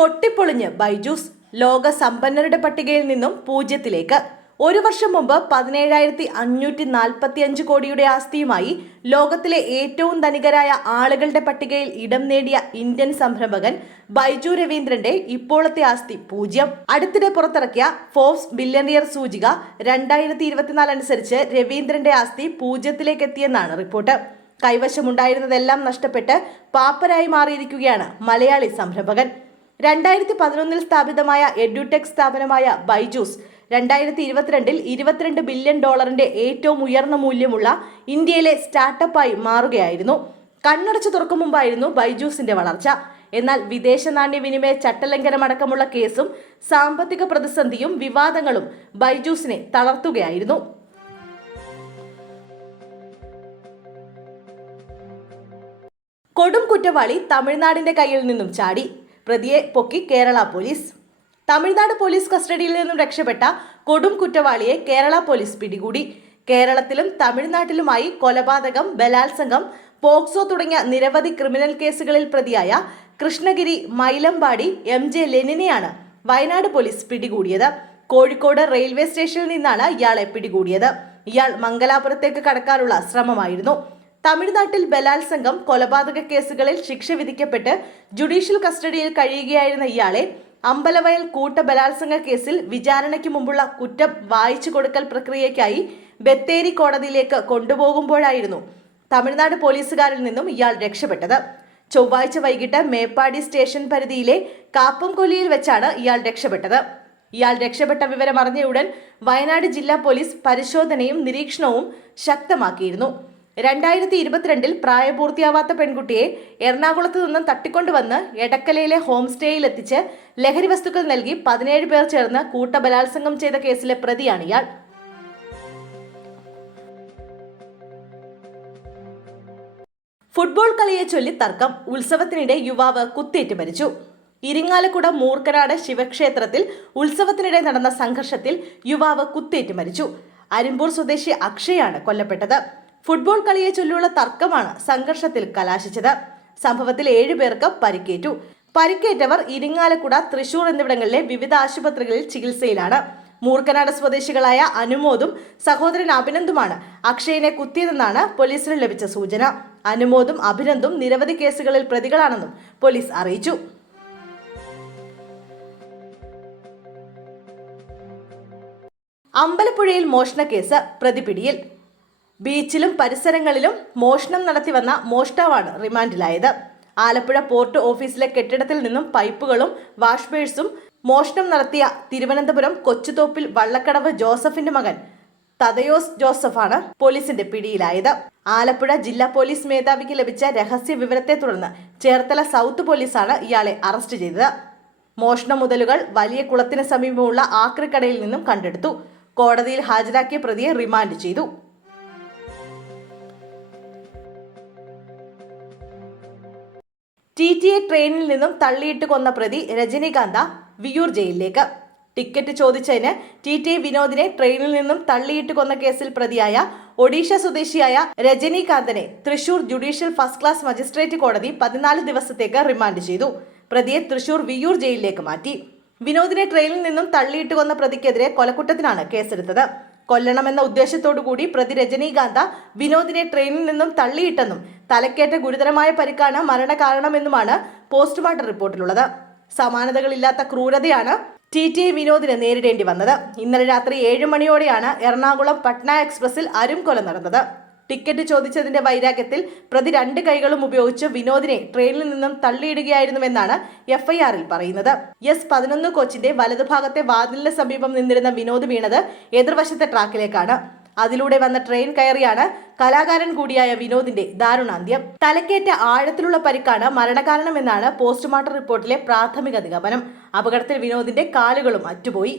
പൊട്ടിപ്പൊളിഞ്ഞ് ബൈജൂസ് ലോക സമ്പന്നരുടെ പട്ടികയിൽ നിന്നും പൂജ്യത്തിലേക്ക്. ഒരു വർഷം മുമ്പ് പതിനേഴായിരത്തി അഞ്ഞൂറ്റി നാൽപ്പത്തി അഞ്ച് കോടിയുടെ ആസ്തിയുമായി ലോകത്തിലെ ഏറ്റവും ധനികരായ ആളുകളുടെ പട്ടികയിൽ ഇടം നേടിയ ഇന്ത്യൻ സംരംഭകൻ ബൈജു രവീന്ദ്രന്റെ ഇപ്പോഴത്തെ ആസ്തി പൂജ്യം. അടുത്തിടെ പുറത്തിറക്കിയ ഫോബ്സ് ബില്യണിയർ സൂചിക രണ്ടായിരത്തി ഇരുപത്തിനാല് അനുസരിച്ച് രവീന്ദ്രന്റെ ആസ്തി പൂജ്യത്തിലേക്ക് എത്തിയെന്നാണ് റിപ്പോർട്ട്. കൈവശമുണ്ടായിരുന്നതെല്ലാം നഷ്ടപ്പെട്ട് പാപ്പരായി മാറിയിരിക്കുകയാണ് മലയാളി സംരംഭകൻ. രണ്ടായിരത്തി പതിനൊന്നിൽ സ്ഥാപിതമായ എഡ്യൂടെക് സ്ഥാപനമായ ബൈജൂസ് രണ്ടായിരത്തി ഇരുപത്തിരണ്ടിൽ ഇരുപത്തിരണ്ട് ബില്യൺ ഡോളറിന്റെ ഏറ്റവും ഉയർന്ന മൂല്യമുള്ള ഇന്ത്യയിലെ സ്റ്റാർട്ടപ്പായി മാറുകയായിരുന്നു. കണ്ണടച്ചു തുറക്കും മുമ്പായിരുന്നു ബൈജൂസിന്റെ വളർച്ച. എന്നാൽ വിദേശ നാണ്യ വിനിമയ ചട്ടലംഘനമടക്കമുള്ള കേസും സാമ്പത്തിക പ്രതിസന്ധിയും വിവാദങ്ങളും ബൈജൂസിനെ തളർത്തുകയായിരുന്നു. കൊടും കുറ്റവാളി തമിഴ്നാടിന്റെ കയ്യിൽ നിന്നും ചാടി. പ്രതിയെ പൊക്കി കേരള പോലീസ്. തമിഴ്നാട് പോലീസ് കസ്റ്റഡിയിൽ നിന്നും രക്ഷപ്പെട്ട കൊടും കുറ്റവാളിയെ കേരള പോലീസ് പിടികൂടി. കേരളത്തിലും തമിഴ്നാട്ടിലുമായി കൊലപാതകം ബലാത്സംഗം പോക്സോ തുടങ്ങിയ നിരവധി ക്രിമിനൽ കേസുകളിൽ പ്രതിയായ കൃഷ്ണഗിരി മൈലമ്പാടി എം ജെ ലെനിനെയാണ് വയനാട് പോലീസ് പിടികൂടിയത്. കോഴിക്കോട് റെയിൽവേ സ്റ്റേഷനിൽ നിന്നാണ് ഇയാളെ പിടികൂടിയത്. ഇയാൾ മംഗലാപുരത്തേക്ക് കടക്കാനുള്ള ശ്രമമായിരുന്നു. തമിഴ്നാട്ടിൽ ബലാത്സംഗം കൊലപാതക കേസുകളിൽ ശിക്ഷ വിധിക്കപ്പെട്ട് ജുഡീഷ്യൽ കസ്റ്റഡിയിൽ കഴിയുകയായിരുന്ന ഇയാളെ അമ്പലവയൽ കൂട്ട ബലാത്സംഗ കേസിൽ വിചാരണയ്ക്ക് മുമ്പുള്ള കുറ്റം വായിച്ചു കൊടുക്കൽ പ്രക്രിയയ്ക്കായി ബത്തേരി കോടതിയിലേക്ക് കൊണ്ടുപോകുമ്പോഴായിരുന്നു തമിഴ്നാട് പോലീസുകാരിൽ നിന്നും ഇയാൾ രക്ഷപ്പെട്ടത്. ചൊവ്വാഴ്ച വൈകിട്ട് മേപ്പാടി സ്റ്റേഷൻ പരിധിയിലെ കാപ്പംകൊല്ലിയിൽ വെച്ചാണ് ഇയാൾ രക്ഷപ്പെട്ടത്. ഇയാൾ രക്ഷപ്പെട്ട വിവരം അറിഞ്ഞയുടൻ വയനാട് ജില്ലാ പോലീസ് പരിശോധനയും നിരീക്ഷണവും ശക്തമാക്കിയിരുന്നു. രണ്ടായിരത്തി ഇരുപത്തിരണ്ടിൽ പ്രായപൂർത്തിയാവാത്ത പെൺകുട്ടിയെ എറണാകുളത്ത് നിന്നും തട്ടിക്കൊണ്ടുവന്ന് എടക്കലയിലെ ഹോം സ്റ്റേയിൽ എത്തിച്ച് ലഹരി വസ്തുക്കൾ നൽകി പതിനേഴ് പേർ ചേർന്ന് കൂട്ടബലാത്സംഗം ചെയ്ത കേസിലെ പ്രതിയാണ് ഇയാൾ. ഫുട്ബോൾ കളിയെ ചൊല്ലി തർക്കം. ഉത്സവത്തിനിടെ യുവാവ് കുത്തേറ്റ് മരിച്ചു. ഇരിങ്ങാലക്കുട മൂർക്കനാട് ശിവക്ഷേത്രത്തിൽ ഉത്സവത്തിനിടെ നടന്ന സംഘർഷത്തിൽ യുവാവ് കുത്തേറ്റ് മരിച്ചു. അരിമ്പൂർ സ്വദേശി അക്ഷയാണ് കൊല്ലപ്പെട്ടത്. ഫുട്ബോൾ കളിയെ ചൊല്ലിയുള്ള തർക്കമാണ് സംഘർഷത്തിൽ കലാശിച്ചത്. സംഭവത്തിൽ ഏഴുപേർക്ക് പരിക്കേറ്റു. പരിക്കേറ്റവർ ഇരിങ്ങാലക്കുട തൃശൂർ എന്നിവിടങ്ങളിലെ വിവിധ ആശുപത്രികളിൽ ചികിത്സയിലാണ്. മൂർക്കനാട് സ്വദേശികളായ അനുമോദും സഹോദരൻ അഭിനന്ദുമാണ് അക്ഷയനെ കുത്തിയതെന്നാണ് പോലീസിന് ലഭിച്ച സൂചന. അനുമോദും അഭിനന്ദും നിരവധി കേസുകളിൽ പ്രതികളാണെന്നും പോലീസ് അറിയിച്ചു. അമ്പലപ്പുഴയിൽ കേസ് പ്രതിപിടിയിൽ. ബീച്ചിലും പരിസരങ്ങളിലും മോഷണം നടത്തിവന്ന മോഷ്ടാവാണ് റിമാൻഡിലായത്. ആലപ്പുഴ പോർട്ട് ഓഫീസിലെ കെട്ടിടത്തിൽ നിന്നും പൈപ്പുകളും വാഷ്ബേഴ്സും മോഷണം നടത്തിയ തിരുവനന്തപുരം കൊച്ചുതോപ്പിൽ വള്ളക്കടവ് ജോസഫിന്റെ മകൻ തദയോസ് ജോസഫാണ് പോലീസിന്റെ പിടിയിലായത്. ആലപ്പുഴ ജില്ലാ പോലീസ് മേധാവിക്ക് ലഭിച്ച രഹസ്യ വിവരത്തെ തുടർന്ന് ചേർത്തല സൗത്ത് പോലീസാണ് ഇയാളെ അറസ്റ്റ് ചെയ്തത്. മോഷണ മുതലുകൾ വലിയ കുളത്തിന് സമീപമുള്ള ആക്രിക്കടയിൽ നിന്നും കണ്ടെടുത്തു. കോടതിയിൽ ഹാജരാക്കിയ പ്രതിയെ റിമാൻഡ് ചെയ്തു. ടി ടി എ ട്രെയിനിൽ നിന്നും തള്ളിയിട്ട് കൊന്ന പ്രതി രജനീകാന്ത വിയൂർ ജയിലിലേക്ക്. ടിക്കറ്റ് ചോദിച്ചതിന് ടി ടി വിനോദിനെ ട്രെയിനിൽ നിന്നും തള്ളിയിട്ട് കൊന്ന കേസിൽ പ്രതിയായ ഒഡീഷ സ്വദേശിയായ രജനീകാന്തനെ Thrissur judicial first class magistrate കോടതി പതിനാല് ദിവസത്തേക്ക് റിമാൻഡ് ചെയ്തു. പ്രതിയെ തൃശൂർ വിയൂർ ജയിലിലേക്ക് മാറ്റി. വിനോദിനെ ട്രെയിനിൽ നിന്നും തള്ളിയിട്ട് കൊന്ന പ്രതിക്കെതിരെ കൊലക്കുറ്റത്തിനാണ് കേസെടുത്തത്. കൊല്ലണമെന്ന ഉദ്ദേശത്തോടു കൂടി പ്രതി രജനീകാന്ത വിനോദിനെ ട്രെയിനിൽ നിന്നും തള്ളിയിട്ടെന്നും തലക്കേറ്റ ഗുരുതരമായ പരിക്കാണ് മരണകാരണമെന്നുമാണ് പോസ്റ്റ്മോർട്ടം റിപ്പോർട്ടിലുള്ളത്. സമാനതകളില്ലാത്ത ക്രൂരതയാണ് ടി ടി വിനോദിന് നേരിടേണ്ടി വന്നത്. ഇന്നലെ രാത്രി ഏഴ് മണിയോടെയാണ് എറണാകുളം പട്ന എക്സ്പ്രസിൽ അരും കൊല നടന്നത്. ടിക്കറ്റ് ചോദിച്ചതിന്റെ വൈരാഗ്യത്തിൽ പ്രതി രണ്ട് കൈകളും ഉപയോഗിച്ച് വിനോദിനെ ട്രെയിനിൽ നിന്നും തള്ളിയിടുകയായിരുന്നുവെന്നാണ് എഫ്ഐആറിൽ പറയുന്നത്. എസ് പതിനൊന്ന് കോച്ചിന്റെ വലതുഭാഗത്തെ വാതിലിന് സമീപം നിന്നിരുന്ന വിനോദ് വീണത് എതിർവശത്തെ ട്രാക്കിലേക്കാണ്. അതിലൂടെ വന്ന ട്രെയിൻ കയറിയാണ് കലാകാരൻ കൂടിയായ വിനോദിന്റെ ദാരുണാന്ത്യം. തലക്കേറ്റ ആഴത്തിലുള്ള പരിക്കാണ് മരണകാരണമെന്നാണ് പോസ്റ്റ്മോർട്ടം റിപ്പോർട്ടിലെ പ്രാഥമിക നിഗമനം. അപകടത്തിൽ വിനോദിന്റെ കാലുകളും അറ്റുപോയി.